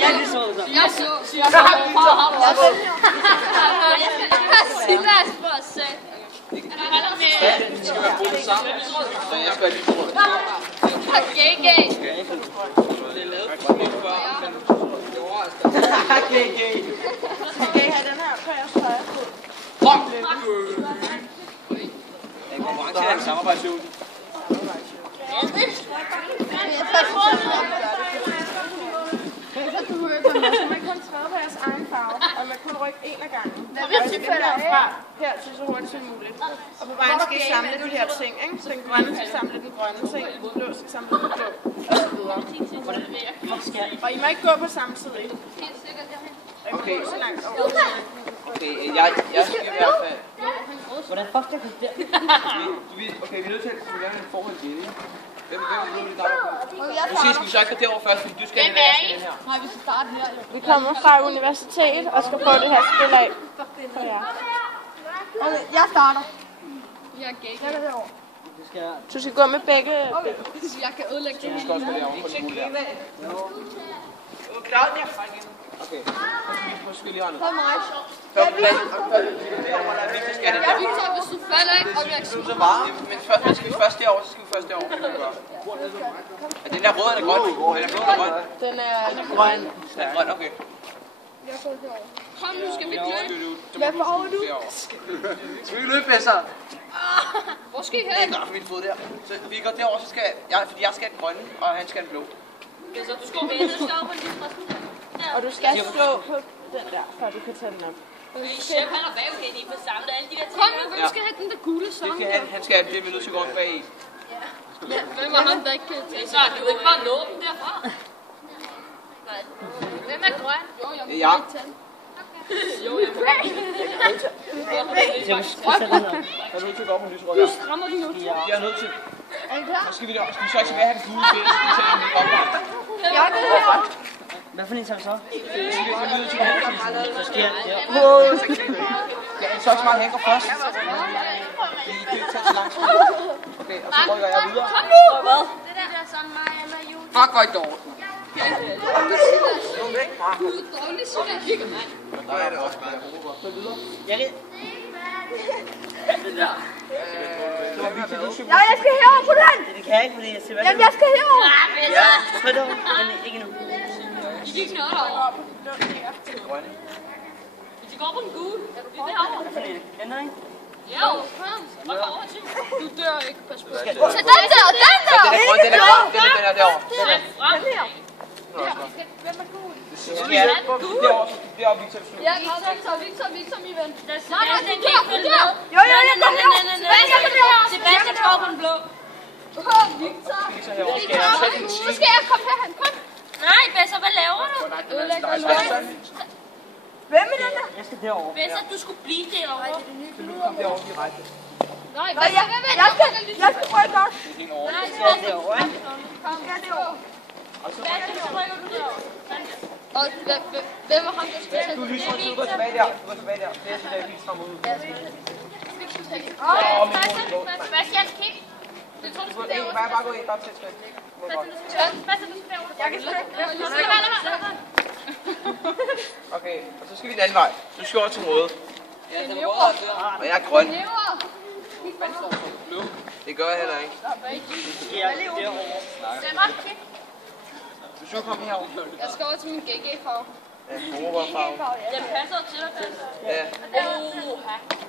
jeg er lige så. Jeg så. Jeg har Silas for at sætte. Vi skal være bundet sammen, så jeg skal lige prøve. GG. Det er lavet for mig før. GG. Skal I have den her trøje på? En konkurrence er en samarbejdsøvelse. Så man kun træde på jeres egen farve, og man kun rykke en af gangen. Og I skal herfra hertil så hurtigt som muligt. Og på vejen skal I samle de her ting, ikke? Så den grønne skal samle den grønne ting, den blå skal samle den blå, og så videre. Og I må ikke gå på samme tid, ikke? Okay. Så langt over. Okay, jeg skal i hvert fald... Hvordan fuck skal jeg der? Okay, vi er nødt til at lave en forhold til det. Hvem er det, der? Nu skal vi så ikke derovre først, fordi du skal have den her. Nej, vi skal starte her. Vi kommer fra universitetet og skal prøve det her spil af for jer. Okay, jeg starter. Jeg er GG. Du skal gå med begge. Jeg kan ødelægge det. Du skal også gå derovre på den mulige der. Okay, så skal vi lige have noget. For mig. Før Victor skal det Jeg er Victor, hvis du falder ikke, og jeg er super. Men skal vi først derovre, så skal vi først derovre. Er den der rød eller grøn? Den er blå eller grøn? Den er grøn. Den er grøn, okay. Kom nu, skal vi løbe. Hvad får du? Skal vi løbe, Besser? Hvor skal I Det er hen? godt for min fod der. Så vi går derover, så skal jeg, fordi jeg skal have den grønne, og han skal have den blå. Så du skal vente, du skal op på lige præcis. Og du skal slå på den der, før du kan tage den op. Chef, han er bagud, I får samlet alle de der ting. Kom nu, hvem skal have den der gule sang? Det skal han skal have, det er vi nødt til at gå op bag i. Hvem er ham, der ikke kan tage? Så du ikke bare nå dem derfra. Hvem er grøn? Jo, jeg Det er jeg. Jo, jeg må. Jeg skal den her. Jeg er nødt til at gå op på lyserød her. Strammer den nu. Jeg er nødt til. Så skal vi derover. Skal vi så ikke have den gule fede? Skal vi tage den lidt op? Ja, det her. Hvad for en tager vi så? Så skal vi nødt til at have den. Så skal jeg der. Skal jeg så ikke smart hænger først? Vi kan ikke tage så lang tid. Okay, og så rykker jeg videre. Kom nu! Hvad? Det der sådan mig eller Julie. Fuck, hvor ikke dårligt. Gud, dårlig sådan kigger mand. Der er det også bare. Så videre. Jeg kan... Den der. Ja, jeg skal herover på den! Det kan jeg ikke, fordi jeg ser hvad Jamen, jeg skal herover! Ja, prøv det over. Men ikke nu. Vi skal ikke noget derovre. Vi skal gå på den gule. Vi er derovre. Den her, ikke? Jo, kom. Hvad går over til? Du dør ikke. Pas på. Så den der, den der! Den er grøn, den er grøn. Den er derovre. Den er frem. Hvem er gul? Skal jeg derovre, så derovre, Victor. Ja, Victor, min ven. Nej, den kan ikke følge med. Jo, jeg går herover! Sebastian går på den blå. Victor. Så skal jeg komme herhen. Kom. Nej, Besser, hvad laver du? Hvem er den der? Jeg skal derover. Besser, du skulle blive derovre. Kom derovre direkte. Nej, Jeg skal rykke op. Det er helt over. Nej, Jeg skal derover, ikke? Jeg er derovre. Og hvem var ham, der skulle tage Du er lyserød, så du går tilbage der. Du går tilbage der. Det er sådan, der Victor kommer ud. Sebastian, kig. Jeg tror, du skal derovre. Bare gå ind, bare til et skridt. Sebastian, du skal derovre. Jeg kan skrive. Okay, og så skal vi den anden vej. Du skal over til røde. Ja, den røde er der. Og jeg er grøn. Det gør jeg heller ikke. Jeg er derovre. Stemmer, kig. Du skal komme herover. Jeg skal over til min GG-farve. Ja, hovedfarve. Den passer til dig, Besser. Ja.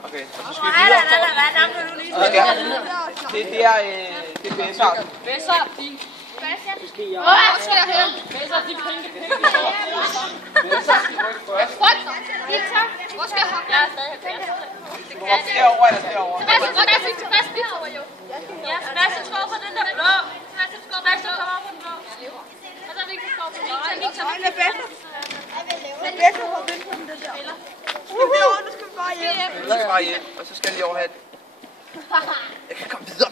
Okay, og så skal vi Nej, videre. Det er Besser. Besser, fint. Så skal jeg... Hvor skal jeg hen? Besser, de penge. Besser skal rykke først. Victor, hvor skal jeg hen? Jeg er stadig Du går derovre eller derovre. Sebastian, ja, Sebastian skal over på den der blå. Sebastian kommer over på den blå. Og så er Victor skal over på den blå. Victor, Det er bedre. Det er bedre at vinde på den der. Derovre, nu skal vi bare hjem. Vi skal bare hjem, og så skal jeg lige over have den. Jeg kan komme videre.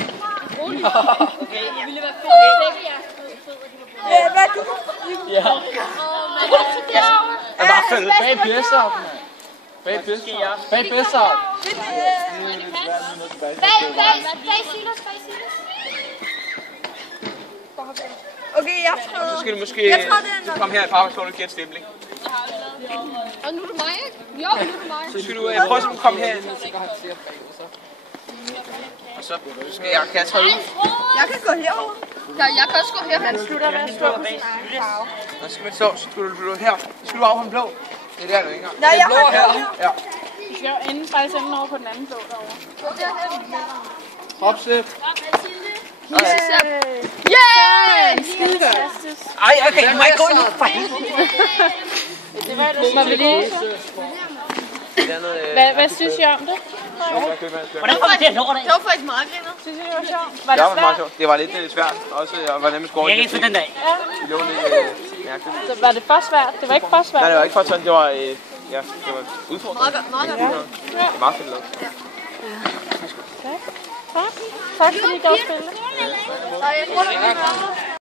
Okay, det ville være fedt. Begge jeres fødder, Hvad er du? ja. Jeg var faldet bag Besser. Bag Besser. Bag Besser. Bag Silas, bag Silas. Okay, jeg tror... Så skal du måske Jeg tror, det er nok. komme her i parkstolen og give en stemning. Og nu er det mig, ikke? Jo, nu er det mig. Så skal du prøve at komme her. Og så skal jeg træde ud. Jeg kan gå herover. Ja, jeg kan også gå her. Man slutter med at stå på sin egen farve. Og så skal man så skal du her. Så skal du over på den blå. Det er der, du ikke engang. Nej, jeg har her. Ja. Du skal jo faktisk enden over på den anden blå derovre. Hopse. Yeah! Skide godt. Ej, okay, du må ikke gå nu. For Det var ellers man vil lige. Hvad synes I om det? Hvordan får vi det her lort af? Det var faktisk meget griner. Synes I, det var sjovt? Var det det var meget svært? sjovt. Det var lidt svært. Også jeg var nemlig skåret. Jeg kan ikke få den dag. Det lå lidt mærkeligt. Så var det for svært? Det var ikke for svært? Nej, det var ikke for sådan. Det var, ja, det var udfordrende. Meget godt, meget godt. Det er meget fedt lavet. Tak fordi I gad spille. Så jeg bruger